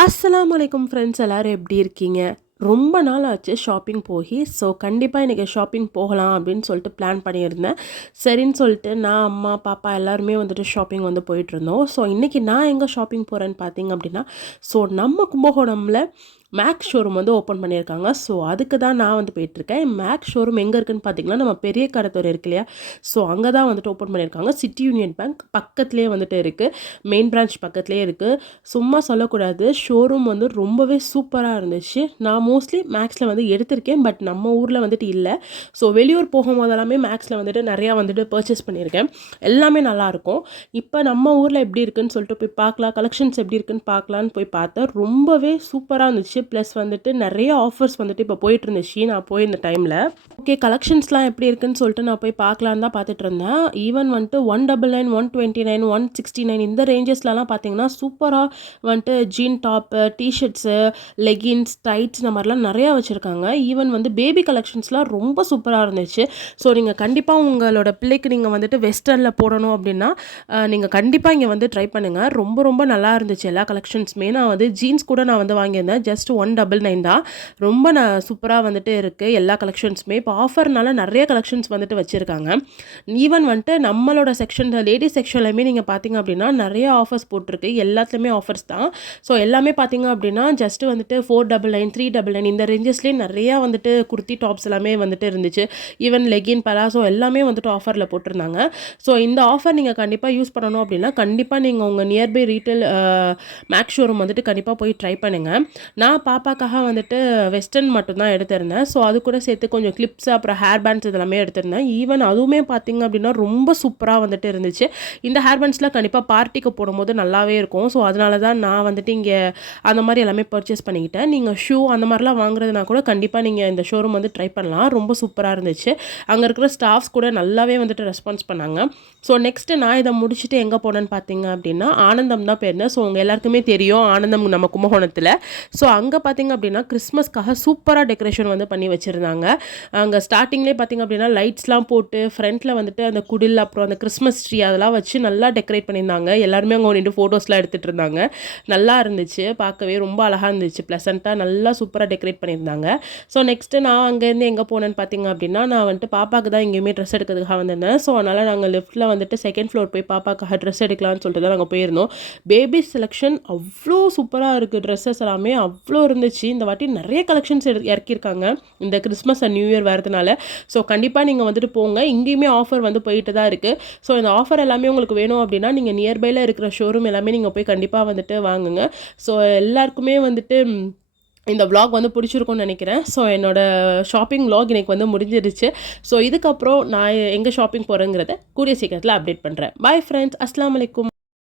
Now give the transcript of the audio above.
அஸ்ஸலாமு அலைக்கும் ஃப்ரெண்ட்ஸ், எல்லோரும் எப்படி இருக்கீங்க? ரொம்ப நாள் ஆச்சு ஷாப்பிங் போய். ஸோ கண்டிப்பாக இன்றைக்கி ஷாப்பிங் போகலாம் அப்படின்னு சொல்லிட்டு பிளான் பண்ணியிருந்தேன். சரின்னு சொல்லிட்டு நான், அம்மா, பாப்பா எல்லாருமே வந்துட்டு ஷாப்பிங் வந்து போயிட்டுருந்தோம். ஸோ இன்றைக்கி நான் எங்கே ஷாப்பிங் போகிறேன்னு பார்த்தீங்க அப்படின்னா, ஸோ நம்ம கும்பகோணமில் மேக்ஸ் ஷோரூம் வந்து ஓப்பன் பண்ணியிருக்காங்க. ஸோ அதுக்கு தான் நான் வந்து போயிட்டுருக்கேன். மேக்ஸ் ஷோரூம் எங்கே இருக்குதுன்னு பார்த்தீங்கன்னா, நம்ம பெரிய கடத்தூர் இருக்கு இல்லையா, ஸோ அங்கே தான் வந்துட்டு ஓப்பன் பண்ணியிருக்காங்க. சிட்டி யூனியன் பேங்க் பக்கத்துலேயே வந்துட்டு இருக்குது. மெயின் பிரான்ச் பக்கத்துலேயே இருக்குது. சும்மா சொல்லக்கூடாது, ஷோரூம் வந்து ரொம்பவே சூப்பராக இருந்துச்சு. நான் மோஸ்ட்லி மேக்ஸில் வந்து எடுத்திருக்கேன், பட் நம்ம ஊரில் வந்துட்டு இல்லை. ஸோ வெளியூர் போகும்போதெல்லாமே மேக்ஸில் வந்துட்டு நிறையா வந்துட்டு பர்ச்சேஸ் பண்ணியிருக்கேன். எல்லாமே நல்லாயிருக்கும். இப்போ நம்ம ஊரில் எப்படி இருக்குன்னு சொல்லிட்டு போய் பார்க்கலாம், கலெக்ஷன்ஸ் எப்படி இருக்குன்னு பார்க்கலான்னு போய் பார்த்தேன். ரொம்பவே சூப்பராக இருந்துச்சு. ப்ளஸ் வந்துட்டு நிறைய ஆஃபர்ஸ் வந்துட்டு இப்போ போயிட்டு இருந்துச்சு நான் போயிருந்த டைமில். ஓகே, கலெக்ஷன்ஸ்லாம் எப்படி இருக்குன்னு சொல்லிட்டு நான் போய் பார்க்கலான்னு தான் பார்த்துட்டு இருந்தேன். ஈவன் வந்துட்டு 199, 129, 169 இந்த ரேஞ்சஸ்லலாம் பார்த்தீங்கன்னா சூப்பராக வந்துட்டு jean top, T-shirts, leggings, tights இந்த மாதிரிலாம் நிறையா வச்சுருக்காங்க. ஈவன் வந்து பேபி கலெக்ஷன்ஸ்லாம் ரொம்ப சூப்பராக இருந்துச்சு. ஸோ நீங்கள் கண்டிப்பாக உங்களோட பிள்ளைக்கு நீங்கள் வந்துட்டு வெஸ்டர்னில் போடணும் அப்படின்னா நீங்கள் கண்டிப்பாக இங்கே வந்து ட்ரை பண்ணுங்கள். ரொம்ப ரொம்ப நல்லா இருந்துச்சு எல்லா கலெக்ஷன்ஸுமே. நான் வந்து ஜீன்ஸ் கூட நான் வந்து வாங்கியிருந்தேன். ஜஸ்ட் 199 தான். ரொம்ப சூப்பராக வந்துட்டு இருக்குது எல்லா கலெக்ஷன்ஸுமே. இப்போ ஆஃபர்னால நிறைய கலெக்ஷன்ஸ் வந்துட்டு வச்சுருக்காங்க. ஈவன் வந்துட்டு நம்மளோட செக்ஷன், லேடிஸ் செக்ஷன்லையுமே நீங்கள் பார்த்தீங்க அப்படின்னா நிறைய ஆஃபர்ஸ் போட்டிருக்கு. எல்லாத்துலேயுமே ஆஃபர்ஸ் தான். ஸோ எல்லாமே பார்த்தீங்க அப்படின்னா ஜஸ்ட்டு வந்துட்டு 499, 399 இந்த ரேஞ்சஸ்லேயே நிறையா வந்துட்டு குர்த்தி டாப்ஸ் எல்லாமே வந்துட்டு இருந்துச்சு. ஈவன் லெகின், பலாசோ எல்லாமே வந்துட்டு ஆஃபரில் போட்டிருந்தாங்க. ஸோ இந்த ஆஃபர் நீங்கள் கண்டிப்பாக யூஸ் பண்ணணும் அப்படின்னா கண்டிப்பாக நீங்கள் உங்கள் நியர்பை ரீட்டைல் மேக்ஸ் ஷோரூம் வந்துட்டு கண்டிப்பாக போய் ட்ரை பண்ணுங்கள். நான் பாப்பாக்காக வந்துட்டு வெஸ்டர்ன் மட்டும்தான் எடுத்திருந்தேன். ஸோ அது கூட சேர்த்து கொஞ்சம் கிளிப்ஸ், அப்புறம் ஹேர் பேண்ட்ஸ் இதெல்லாமே எடுத்திருந்தேன். ஈவன் அதுவுமே பார்த்திங்க அப்படின்னா ரொம்ப சூப்பராக வந்துட்டு இருந்துச்சு. இந்த ஹேர் பேண்ட்ஸ்லாம் கண்டிப்பாக பார்ட்டிக்கு போடும்போது நல்லாவே இருக்கும். ஸோ அதனால தான் நான் வந்துட்டு இங்கே அந்த மாதிரி எல்லாமே பர்ச்சேஸ் பண்ணிக்கிட்டேன். நீங்கள் ஷூ அந்த மாதிரிலாம் வாங்குறதுனா கூட கண்டிப்பாக நீங்கள் இந்த ஷோரூம் வந்து ட்ரை பண்ணலாம். ரொம்ப சூப்பராக இருந்துச்சு. அங்கே இருக்கிற ஸ்டாஃப்ஸ் கூட நல்லாவே வந்துட்டு ரெஸ்பான்ஸ் பண்ணாங்க. ஸோ நெக்ஸ்ட்டு நான் இதை முடிச்சுட்டு எங்கே போனேன்னு பார்த்தீங்க அப்படின்னா ஆனந்தம் தான் போயிருந்தேன். ஸோ உங்கள் எல்லாருக்குமே தெரியும் ஆனந்தம் நம்ம கும்பகோணத்தில். ஸோ அங்கே பார்த்திங்க அப்படின்னா கிறிஸ்மஸ்க்காக சூப்பராக டெக்கரேஷன் வந்து பண்ணி வச்சுருந்தாங்க. அங்கே ஸ்டார்டிங்லேயே பார்த்திங்க அப்படின்னா லைட்ஸ்லாம் போட்டு ஃப்ரண்ட்டில் வந்துட்டு அந்த குடில், அப்புறம் அந்த கிறிஸ்மஸ் ட்ரீ அதெல்லாம் வச்சு நல்லா டெக்கரேட் பண்ணியிருந்தாங்க. எல்லாருமே அங்கே நின்று ஃபோட்டோஸ்லாம் எடுத்துகிட்டு இருந்தாங்க. நல்லா இருந்துச்சு, பார்க்கவே ரொம்ப அழகாக இருந்துச்சு. ப்ளசண்ட்டாக நல்லா சூப்பராக டெக்கரேட் பண்ணியிருந்தாங்க. ஸோ நெக்ஸ்ட்டு நான் அங்கேருந்து எங்கே போனேன்னு பார்த்திங்க அப்படின்னா நான் வந்துட்டு பாப்பாவுக்கு தான் எங்கேயுமே ட்ரெஸ் எடுக்கிறதுக்காக வந்திருந்தேன். ஸோ அதனால் நாங்கள் லெஃப்ட்டில் வந்துட்டு செகண்ட் ஃப்ளோர் போய் பாப்பாக்காக ட்ரெஸ் எடுக்கலாம்னு சொல்லிட்டு தான் நாங்கள் போயிருந்தோம். பேபி செலெக்ஷன் அவ்வளோ சூப்பராக இருக்குது. ட்ரெஸ்ஸஸ் எல்லாமே அவ்வளோ இருந்துச்சு. இந்த வாட்டி நிறைய கலெக்ஷன்ஸ் இறக்கியிருக்காங்க இந்த கிறிஸ்மஸ் அண்ட் நியூ இயர் வரதுனால. ஸோ கண்டிப்பாக நீங்கள் வந்துட்டு போங்க. இங்கேயுமே ஆஃபர் வந்து போயிட்டு தான் இருக்குது. ஸோ இந்த ஆஃபர் எல்லாமே உங்களுக்கு வேணும் அப்படின்னா நீங்கள் நியர்பையில் இருக்கிற ஷோரூம் எல்லாமே நீங்கள் போய் கண்டிப்பாக வந்துட்டு வாங்குங்க. ஸோ எல்லாருக்குமே வந்துட்டு இந்த vlog வந்து பிடிச்சிருக்கும்னு நினைக்கிறேன். ஸோ என்னோடய ஷாப்பிங் vlog எனக்கு வந்து முடிஞ்சிருச்சு. ஸோ இதுக்கப்புறம் நான் எங்கே ஷாப்பிங் போகிறேங்கிறத கூடிய சீக்கிரத்தில் அப்டேட் பண்ணுறேன். பாய் ஃப்ரெண்ட்ஸ், அஸ்ஸலாமு அலைக்கும்.